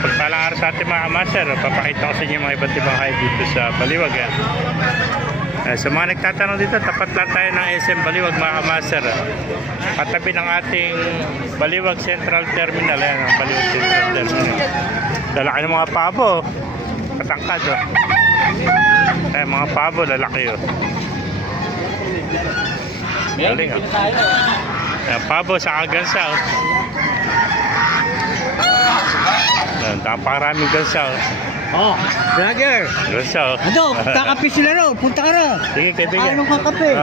Mapagpalang araw sa ating mga master. Papakita ko sa inyo mga iba't ibang hayop dito sa Baliwag. Sa mga nagtatanong dito, tapat lang tayo ng SM Baliwag mga master. Katabi ng ating Baliwag Central Terminal. Ayan ang Baliwag Central Terminal. Lalaki ng mga pabo. Katangkad oh. Ayan mga pabo, lalaki oh. Galing oh. Ayan, pabo sa kagansa oh. Napakaraming gansa oh. Vlogger! Gansa Ano? Kakape sila ron. Punta ka ron. Sige, kaibigan. Anong kakape?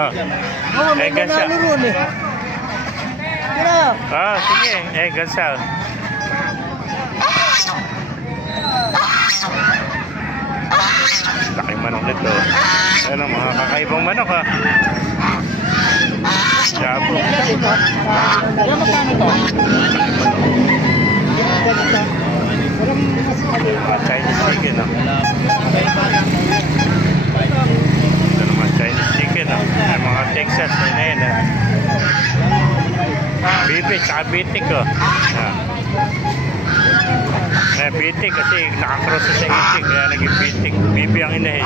May gansa. manalo ron eh. Sige. Gansa. Laking manok nito. Ano, mga kakaibang manok ha. Sabo. Ano magkano to? Mga Chinese chicken no? Ito naman Chinese chicken no? Ay, mga Texas na yun bibi tsaka bitik oh. Bitik kasi nakakross sa itik kaya naging bitik. Bibi ang inahin,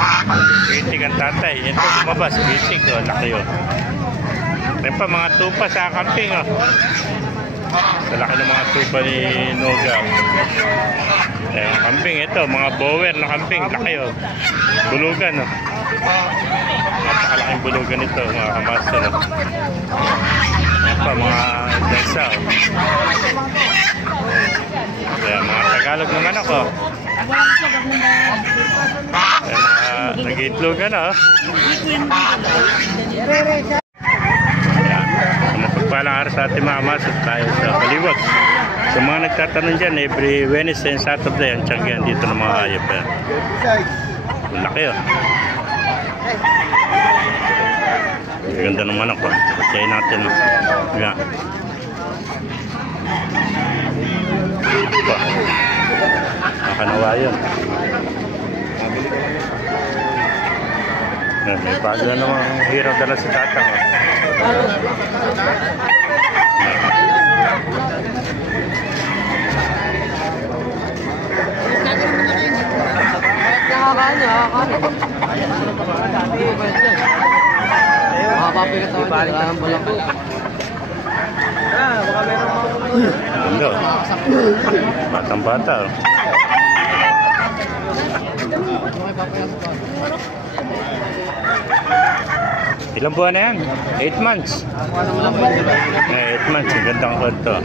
bitik ang tatay. Ito lumabas bitik oh, laki oh. Ito pa mga tupa sa camping oh. Sa laki ng mga tupa ni Noga. Ayan, kambing ito, mga bower na kambing, laki oh. Bulugan oh. Napakalaking bulugan ito mga kamaster oh. Ayan pa mga dansa oh. Ayan, mga Tagalog ng manok oh. Ayan, nag-iitlogan oh. Mapagpalang araw sa ating mga master tayo sa Baliwag. Sa mga nagtatanong dyan, every Wednesday and Saturday ang tiyanggihan dito ng mga hayop. Laki oh. Ganda ng manok oh. Pagkain natin oh. Yan. Nakanawa yun. May bago na namang hirap dala si tatang oh. Batang bata oh. Ilang buwan na yan? 8 months. 8 months, gandang kwento.